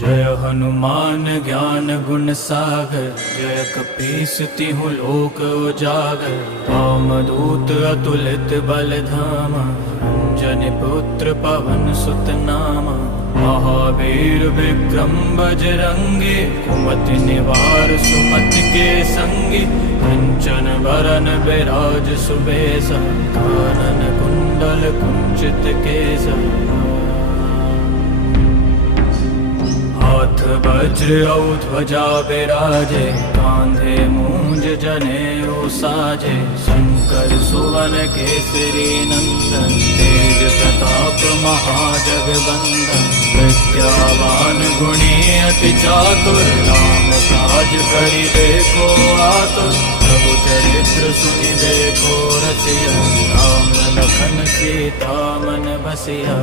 जय हनुमान ज्ञान गुण सागर, जय कपीस तिहु लोक उजागर। रामदूत अतुलित बल धामा, अंजनी पुत्र पवन सुत नामा। महावीर विक्रम बजरंगी, कुमति निवार सुमति के संगी। कंचन बरन बिराज सुबेसा, कानन कुंडल कुंचित केसा। हाथ वज्र और ध्वजा बिराजे, कांधे मूंज जनेऊ साजे। शंकर सुवन केसरी नंदन, तेज प्रताप महाजगबंदन। विद्यावान गुणी अति चातुर, राम काज करिबे को आतुर। प्रभु चरित्र सुनिबे को रसिया, राम लखन सीता मन बसिया।